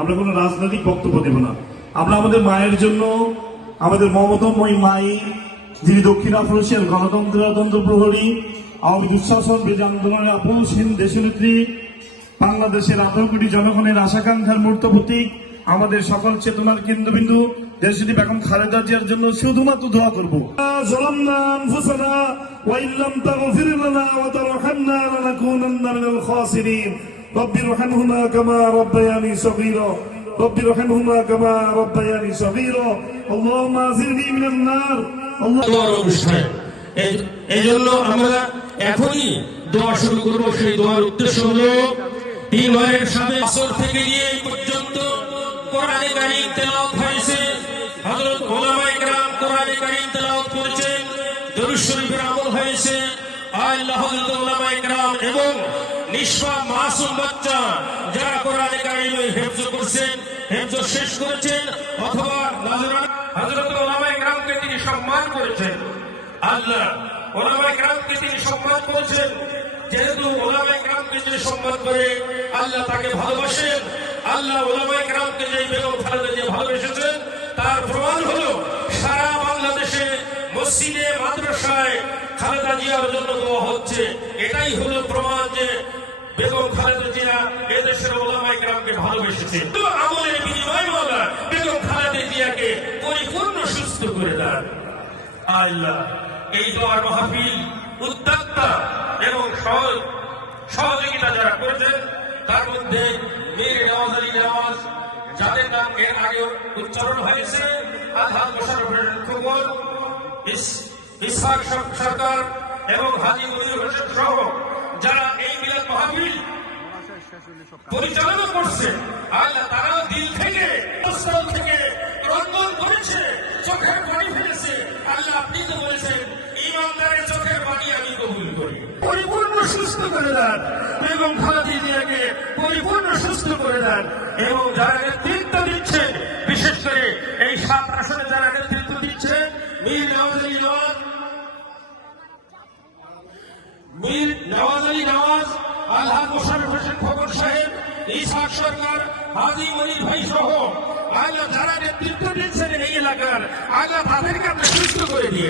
আমরা কোনো রাজনৈতিক বক্তব্য দেব না। আমরা আমাদের মায়ের জন্য, আমাদের মমতাময়ী মাই, যিনি দক্ষিণ আফ্রিকার গণতন্ত্র প্রহরী, আওয়ামী দুঃশাসন বিরোধী আন্দোলনের আপোষহীন দেশনেত্রী, বাংলাদেশের 18 কোটি জনগণের আশাকাঙ্ক্ষার মূর্ত প্রতীক, আমাদের সকল চেতনার কেন্দ্রবিন্দু দেশটি বেগম খালেদা জিয়ার জন্য শুধুমাত্র দোয়া করব। যালামনা আনফুসানা ওয়া ইল্লাম তাগফির লানা ওয়া তারহামনা লানাকুনান্না মিনাল খাসিরিন। রব্বিরহামহুমা কামা রাব্বায়ানি সগীরা রব্বিরহামহুমা কামা রাব্বায়ানি সগীরা। আল্লাহুম্মা আজিরনি মিনান নার। দোয়ার অনুষ্ঠান, এই জন্য আমরা এখনই দোয়া শুরু করব। সেই দোয়ার উদ্দেশ্য হলো 3 মাসের সাথে আসর থেকে নিয়ে এই পর্যন্ত কোরআনে কারীম তেলাওয়াত হয়েছে। হযরত উলামায়ে কেরাম কোরআনে কারীম তেলাওয়াত করেছেন, দরুদ শরীফের আমল হয়েছে। আল্লাহ হযরত উলামায়ে কেরাম এবং নিষ্পাপ মাসুম বাচ্চা যারা কোরআনে কারীম হিফজ করেছেন, হিফজ শেষ করেছেন অথবা হযরত উলামায়ে কেরামকে তিনি সম্মান করেছেন। আল্লাহ উলামায়ে কেরামকে তিনি সম্মান করেছেন। যেহেতু উলামায়ে কেরামকে যে সম্মান করে আল্লাহ তাকে ভালোবাসেন, আল্লাহ উলামায়ে কেরামকে যে বেগম খালেদা জিয়া ভালোবেসেছেন তার প্রমাণ হলো সারা বাংলাদেশে মসজিদে মাদ্রাসায় খালেদা জিয়ার জন্য দোয়া হচ্ছে। এটাই হলো প্রমাণ যে বেগম খালেদা জিয়া এদেশের উলামায়ে কেরামকে ভালোবেসেছেন। আমলের বিনিময়ে মাওলা বেগম খালেদা জিয়াকে পরিপূর্ণ সুস্থ করে দেন। আল্লাহ এই দোয়ার মাহফিল উদ্যোক্তা এবং সহযোগিতা যারা করেছেন তার মধ্যে মীর নওয়াজ আলী নওয়াজ, যাদের নাম এর আগে উচ্চারণ হয়েছে, আলহাজ মোশাররফের খবর, ইসহাক সরকার এবং হাজী মনিরুল হোসেন সহ যারা এই মিলাদ মাহফিল পরিচালনা করছে, আল্লাহ তারাও দিল থেকে স্থল থেকে রন্ধন করেছে, চোখের পানি ফেলেছে। আল্লাহ আপনি তো বলেছেন ইমানদারের চোখের পানি আমি কবুল করি। পরিপূর্ণ সুস্থ করে দেন বেগম খালেদা জিয়াকে, পরিপূর্ণ সুস্থ করে দেন। এবং যারা নেতৃত্ব দিচ্ছেন, বিশেষ করে এই 7 আসনে যারা নেতৃত্ব দিচ্ছেন, মীর নওয়াজ আলী নওয়াজ, আলহাজ মোশাররফ হোসেন খবর সাহেব, ইসহাক সরকার, হাজী মনির ভাই সহ আল্লাহ যারা নেতৃত্ব দিচ্ছেন এই এলাকার, আল্লাহ তাদেরকে আপনি সুস্থ করে দিয়ে